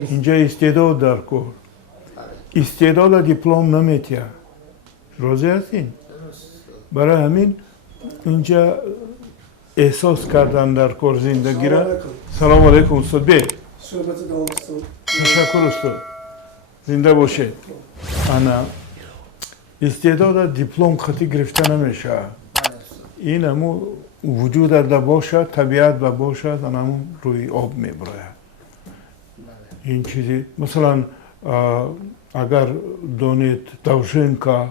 اینجا استعداد در کار استعداد دیپلم نمیتیا راضی هستین؟ برای همین اینجا احساس کردن در کار زندگی را. سلام علیکم استاد بی. تشکر استاد. زنده باشید. انا استعداد دیپلم خطی گرفته نمیشه. این همون وجود در باشه، طبیعت با باشه، همون روی آب میبره. این چیزی مثلا اگر دونید داوشنکا،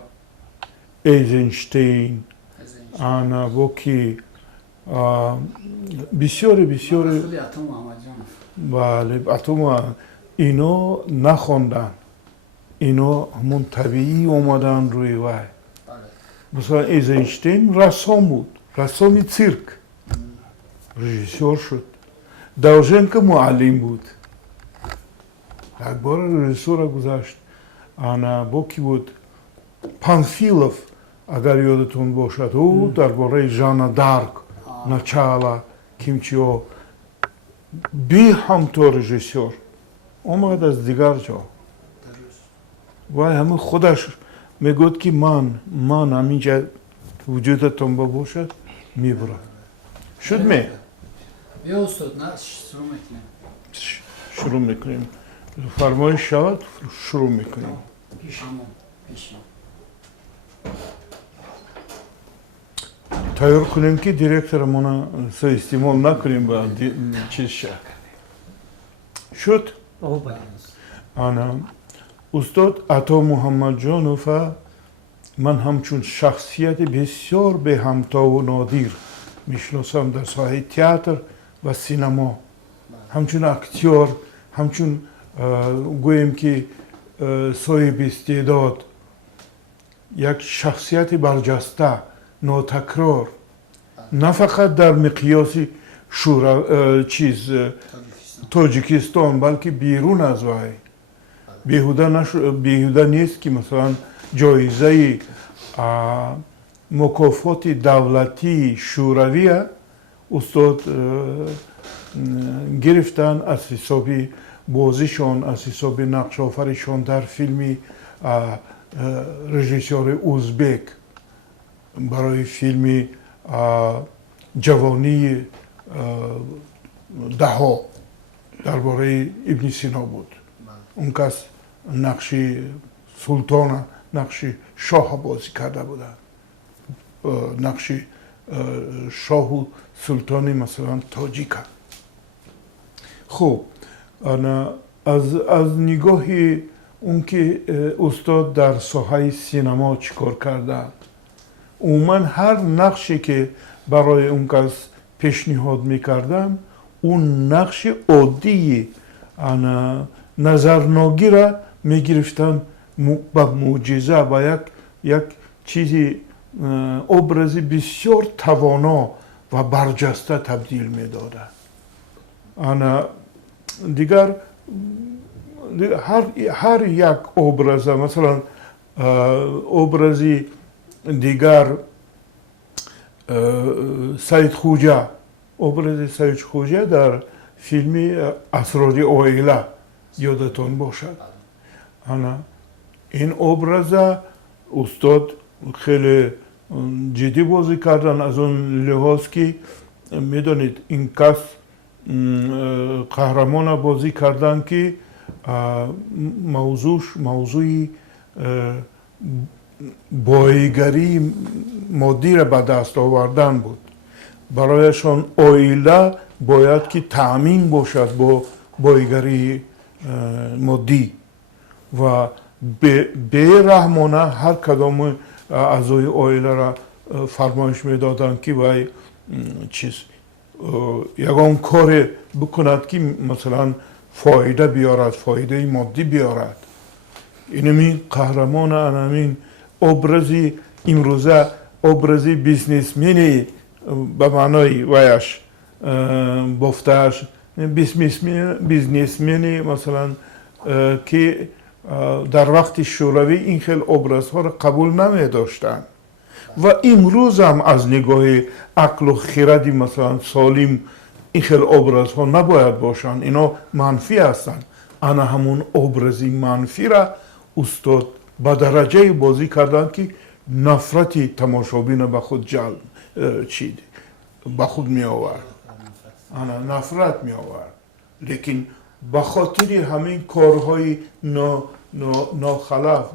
ایزنشتین، انا وکی بسیاری بله اتم اینو نخوندن، اینو همون طبیعی اومدن روی وای. مثلا ایزنشتین رسام بود، رسامی سیرک، رژیسور شد. داوشنکا معلم بود. یک بار رژیسور گذاشت. انا با کی بود؟ پانفیلوف اگر یادتون باشد. او درباره ژان دارک начала کیمچیو بی همتو رژیسور اومد از دیگر جا و همه خودش میگوید که من همینجا وجودتون باشد میبرم. شد می؟ بیا استاد نه شروع میکنیم. فرمایش شود شروع میکنیم. پیش تیار کنیم که دیرکترمون استعمال نکنیم با چیز شد. انا استاد عطا محمد جانوف من همچون شخصیت بسیار به همتا و نادر میشناسم در ساحه تئاتر و سینما. همچون اکتور، همچون گوییم که صاحب استعداد، یک شخصیت برجسته، ناتکرار، نه فقط در مقیاس تاجیکستان بلکه بیرون از وی. بیهوده نیست که مثلا جایزه مکافات دولتی شوروی استاد گرفتن از حساب بازیشان، از حساب نقش آفریشان در فیلمی رژیسور ازبک برای فیلم جوانی دها درباره ابن سینا بود. اون کس نقش سلطان، نقش شاه بازی کرده بودن. نقش شاه و سلطانی مثلا تاجیک. خب از نگاه اون که استاد در ساحه سینما چیکار کرده، عموما هر نقشی که برای اون کس پیشنهاد میکردم اون نقش عادی نظرناگی را میگرفتن با معجزه و یک چیزی ابرازی بسیار توانا و برجسته تبدیل میداده. انا دیگر هر یک ابراز، مثلا ابرازی دیگر سید خوجه، ابراز سید خوجه در فیلم اسرار عائله یادتون باشد. این ابراز استاد خیلی جدی بازی کردن از اون لحاظ که میدونید این کس قهرمان بازی کردن که موضوعی بایگری مادی را به دست آوردن بود. برایشان عائله باید که تأمین باشد با بایگری مادی و به رحمانه هر کدام اعضای عائله را فرمایش میدادن که وای یگان کار بکند که مثلا فایده بیارد، فایده مادی بیارد. اینمی قهرمان همین ابرزی امروزه ابرزی بیزنسمنی به معنای ویش بافتهش بیزنسمنی مثلا که در وقت شوروی این خیلی ابرزها را قبول نمی داشتن و امروز هم از نگاه عقل و خردی مثلا سالم این خیلی ابرزها نباید باشن، اینا منفی هستن. ана ҳамун образи манфӣ ра устод ба дараҷае бозӣ карданд ки нафрати тамошобина ба худ ҷалб чид ба худ меовард ана нафрат меовард лекин ба хотири ҳамин корҳои нохалаф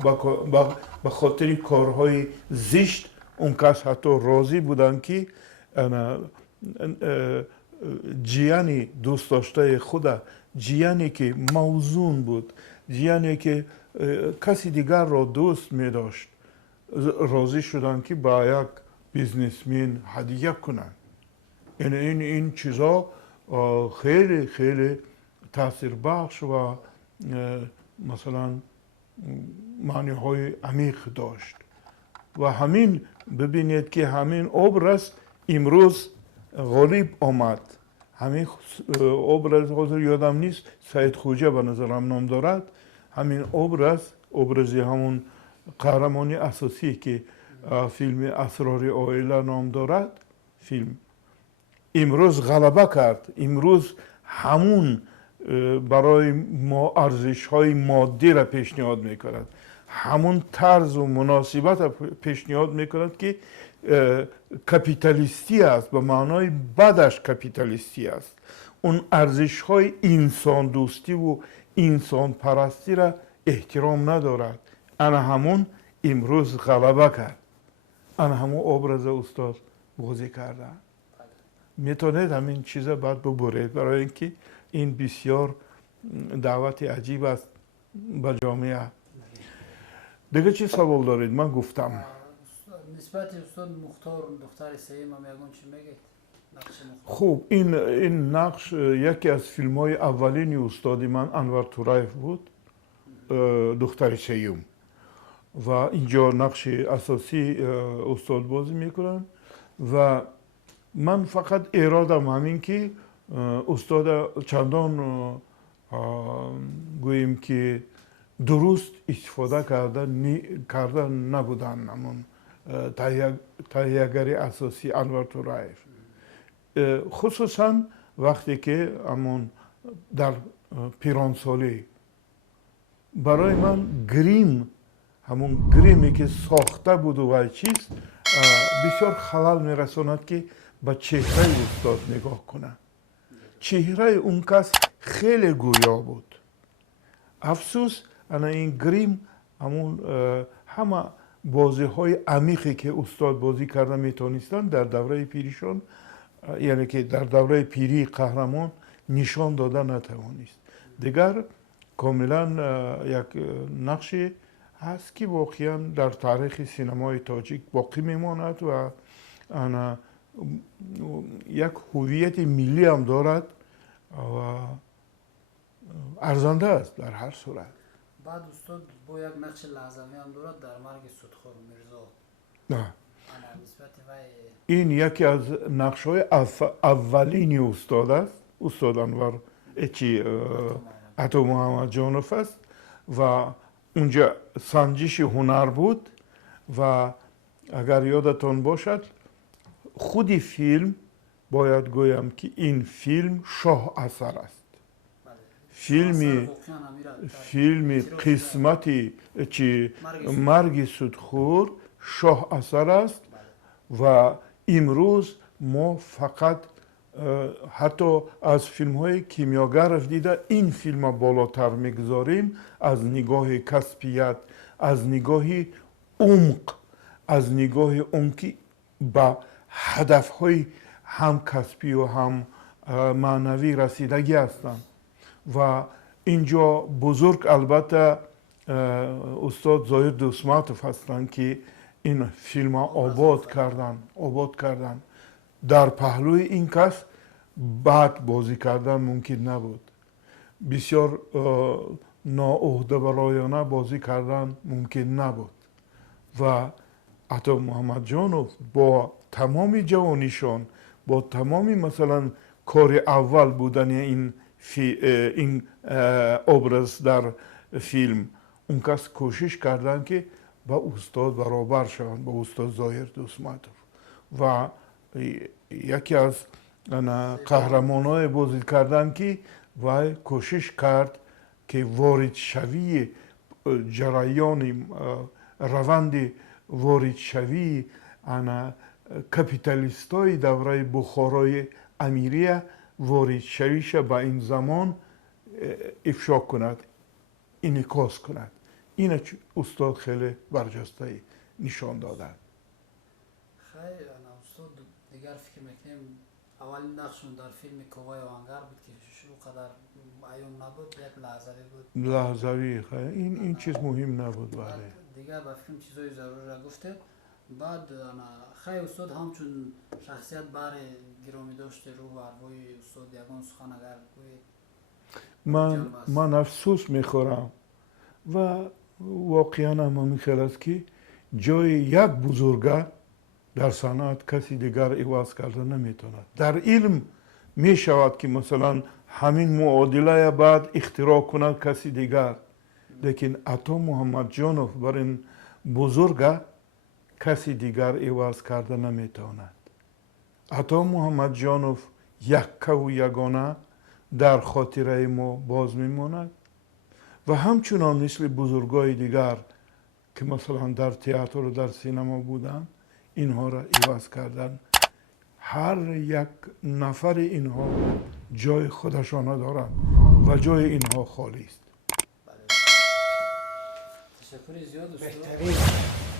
ба хотири корҳои зишт он кас ҳатто розӣ буданд ки ҷияни дӯстдоштаи худа ҷияне ки мавзун буд ҷияне ки каси дигарро дӯст медошт розӣ шуданд ки ба як бизнесмен ҳадия кунанд ин чизо хеле хеле таъсирбахш ва масалан маъниҳои амиқ дошт ва ҳамин бибинед ки ҳамин образ имрӯз ғолиб омад ҳамин образ ҳозир ёдам нест Саидхоҷа ба назарам ном дорад ҳамин образи ҳамун қаҳрамони асосие ки филми асрори оила ном дорад филм имрӯз ғалаба кард имрӯз ҳамун барои мо арзишҳои моддиро пешниҳод мекунад ҳамун тарзу муносибатро пешниҳод мекунад ки капиталистӣ аст ба маънои бадаш капиталистӣ аст он арзишҳои инсондӯстиву инсонпарастиро эҳтиром надорад ана ҳамун имрӯз ғалаба кард ана ҳамун образа устод бозӣ карданд метавонед ҳамин чиза баъд бубуред барои ин ки ин бисёр даъвати аҷиб аст ба ҷомеа дигар чӣ савол доред ман гуфтам нисбати устод Мухтор духтари Сеимам ягон чӣ мегӯед нақши Мухтор хуб ин нақш яке аз филмҳои аввалини устоди ман Анвар Тураев буд духтари Сеюм ва инҷо нақши асосӣ устод бозӣ мекунанд ва ман фақат эродам ҳамин ки устода чандон гӯем ки дуруст истифода карда набуданд ҳамон таҳиягари асосӣ Анвар Тураев хусусан вақте ки ҳамон дар пиронсолӣ барои ман грим ҳамон гриме ки сохта буду вай чист бисёр халал мерасонад ки ба чеҳраи устод нигоҳ кунад чеҳраи он кас хеле гӯё буд афсӯс ана ин грим ҳамон ҳама бозиҳои амиқе ки устод бозӣ карда метавонистанд дар давраи пиришон яъне ки дар давраи пирии қаҳрамон нишон дода натавонист дигар комилан як нақше ҳаст ки воқеан дар таърихи синамои тоҷик боқӣ мемонад ва ана як ҳувияти миллиам дорад ва арзанда аст дар ҳар сурат баъд устод бо як нақши лаҳзавиам дорад дар марги Судхор Мирзо нисбати вай ин яке аз нақшҳои аввалини устод аст устод Анвар Ато Муҳаммадҷонов аст ва унҷа санҷиши ҳунар буд ва агар ёдатон бошад худи филм бояд гӯям ки ин филм шоҳасар аст филми қисмати марги Судхор шоҳасар аст ва имрӯз мо фақат ҳатто аз филмҳои Кимёгаров дида ин филма болотар мегузорем аз нигоҳи касбият аз нигоҳи умқ аз нигоҳи он ки ба ҳадафҳои ҳам касбию ҳам маънавӣ расидагӣ ҳастанд ва инҷо бузург албатта устод Зоир Дусматов ҳастанд ки ин филма обод карданд дар паҳлӯи ин кас баъд бозӣ кардан мумкин набуд бисёр ноӯҳдавароёна бозӣ кардан мумкин набуд ва Ато Муҳаммадҷонов бо тамоми ҷавонишон бо тамоми масалан кори аввал будани ин образ дар филм он кас кӯшиш карданд ки ба устод баробар шаванд ба устод Зоир Дусматов ва яке аз қаҳрамонҳое бозӣ карданд ки вай кӯшиш кард که وارد شوی جریان روند وارد شوی انا کپیتالیستای دوره بخارای امیریه وارد شویش به این زمان افشا کند، انعکاس کند. این استاد خیلی برجسته نشان دادن. خیلی استاد دیگر فکر میکنیم اولین نقشون در فیلم کوبای آهنگر بود که شروع قدر عیون نبود، یک لحظوی بود. لحظوی خیلی این چیز مهم نبود. بعد دیگر با فیلم چیزای ضروری را گفته. بعد خیلی استاد همچون شخصیت بر گرامی داشته رو و روی استاد یگان سخن اگر گوید من افسوس میخورم و واقعا هم میخواد است که جای یک بزرگه در صنعت کسی دیگر عوض کرده نمیتواند. در علم میشود که مثلا همین معادله بعد اختراع کند کسی دیگر، لیکن عطا محمد جانوف بر این بزرگه کسی دیگر عوض کرده نمیتواند. عطا محمد جانوف یک و یگانه در خاطره ما باز میماند و همچنان مثل بزرگای دیگر که مثلا در تئاتر و در سینما بودن اینها را عوض کردن. هر یک نفر اینها جای خودشان دارند و جای اینها خالی است. تشکر زیاد استاد.